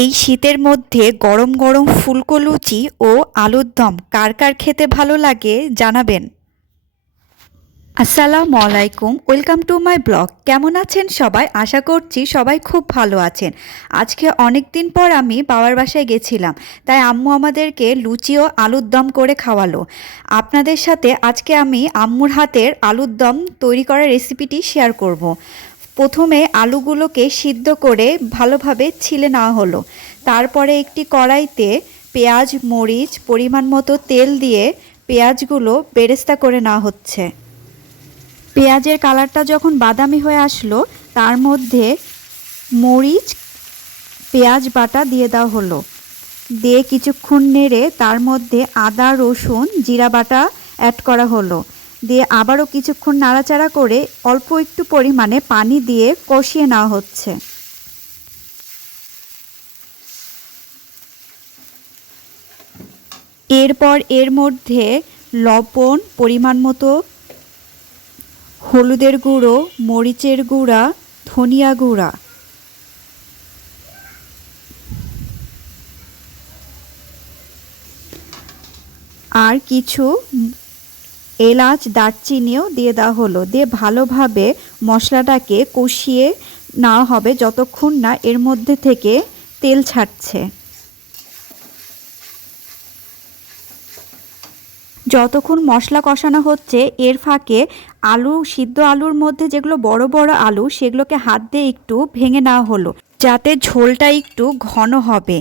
এই শীতের মধ্যে গরম গরম ফুলকো লুচি ও আলুর দম কার কার খেতে ভালো লাগে জানাবেন। আসসালামু আলাইকুম, ওয়েলকাম টু মাই ব্লগ। কেমন আছেন সবাই? আশা করছি সবাই খুব ভালো আছেন। আজকে অনেক দিন পর আমি বাবার বাসায় গেছিলাম, তাই আম্মু আমাদেরকে লুচি ও আলুর দম করে খাওয়ালো। আপনাদের সাথে আজকে আমি আম্মুর হাতের আলুর দম তৈরি করার রেসিপিটি শেয়ার করব। প্রথমে আলুগুলোকে সিদ্ধ করে ভালোভাবে ছিলে নেওয়া হলো। তারপরে একটি কড়াইতে পেঁয়াজ, মরিচ, পরিমাণ মতো তেল দিয়ে পেঁয়াজগুলো বেরেস্তা করে নেওয়া হচ্ছে। পেঁয়াজের কালারটা যখন বাদামি হয়ে আসলো, তার মধ্যে মরিচ, পেঁয়াজ বাটা দিয়ে দেওয়া হলো। দিয়ে কিছুক্ষণ নেড়ে তার মধ্যে আদা, রসুন, জিরা বাটা অ্যাড করা হলো। দিয়ে আবারও কিছুক্ষণ নাড়াচাড়া করে অল্প একটু পরিমাণে পানি দিয়ে কষিয়ে নেওয়া হচ্ছে। এরপর এর মধ্যে লবণ, পরিমাণ মতো, হলুদের গুঁড়ো, মরিচের গুঁড়া, ধনিয়া গুঁড়া। আর কিছু এলাচ, দারচিনিও দিয়ে দেওয়া হলো। দিয়ে ভালোভাবে মশলাটাকে কষিয়ে নেওয়া হবে যতক্ষণ না এর মধ্যে থেকে তেল ছাড়ছে। যতক্ষণ মশলা কষানো হচ্ছে, এর ফাঁকে আলু, সিদ্ধ আলুর মধ্যে যেগুলো বড় বড় আলু, সেগুলোকে হাত দিয়ে একটু ভেঙে নেওয়া হলো। যাতে ঝোলটা একটু ঘন হবে।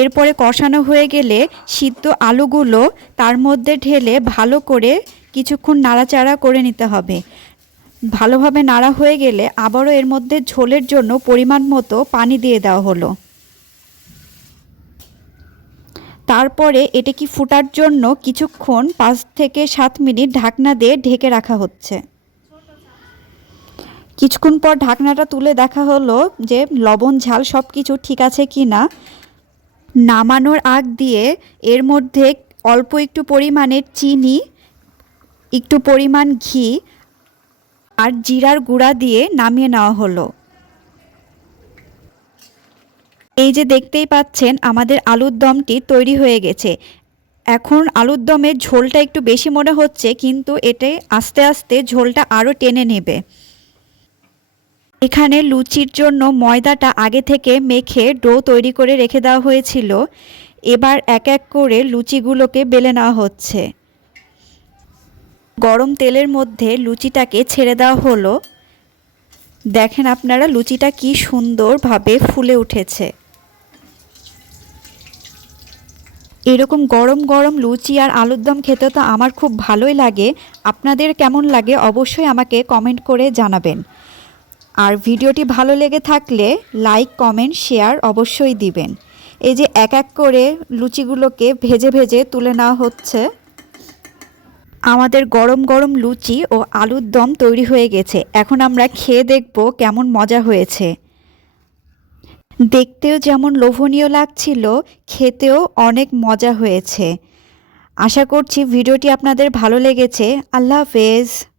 এরপরে কষানো হয়ে গেলে সিদ্ধ আলুগুলো তার মধ্যে ঢেলে ভালো করে কিছুক্ষণ নাড়াচাড়া করে নিতে হবে। ভালোভাবে নাড়া হয়ে গেলে আবারও এর মধ্যে ঝোলের জন্য পরিমাণ মতো পানি দিয়ে দেওয়া হলো। তারপরে এটা কি ফুটার জন্য কিছুক্ষণ পাঁচ থেকে সাত মিনিট ঢাকনা দিয়ে ঢেকে রাখা হচ্ছে। কিছুক্ষণ পর ঢাকনাটা তুলে দেখা হলো যে লবণ, ঝাল সব কিছু ঠিক আছে কি না নামানোর আগ দিয়ে এর মধ্যে অল্প একটু পরিমাণের চিনি, একটু পরিমাণ ঘি আর জিরার গুঁড়া দিয়ে নামিয়ে নেওয়া হলো। এই যে দেখতেই পাচ্ছেন, আমাদের আলুর দমটি তৈরি হয়ে গেছে। এখন আলুর দমের ঝোলটা একটু বেশি মনে হচ্ছে, কিন্তু এটাই আস্তে আস্তে ঝোলটা আরও টেনে নেবে। এখানে লুচির জন্য ময়দাটা আগে থেকে মেখে ডো তৈরি করে রেখে দেওয়া হয়েছিল। এবার এক এক করে লুচিগুলোকে বেলে নেওয়া হচ্ছে। গরম তেলের মধ্যে লুচিটাকে ছেড়ে দেওয়া হলো। দেখেন আপনারা লুচিটা কি সুন্দরভাবে ফুলে উঠেছে। এরকম গরম গরম লুচি আর আলুর দম খেতে তো আমার খুব ভালোই লাগে। আপনাদের কেমন লাগে অবশ্যই আমাকে কমেন্ট করে জানাবেন। আর ভিডিওটি ভালো লেগে থাকলে লাইক, কমেন্ট, শেয়ার অবশ্যই দিবেন। এই যে এক এক করে লুচিগুলোকে ভেজে ভেজে তুলে নেওয়া হচ্ছে। আমাদের গরম গরম লুচি ও আলুর দম তৈরি হয়ে গেছে। এখন আমরা খেয়ে দেখব কেমন মজা হয়েছে। দেখতেও যেমন লোভনীয় লাগছিল, খেতেও অনেক মজা হয়েছে। আশা করছি ভিডিওটি আপনাদের ভালো লেগেছে। আল্লাহ হাফেজ।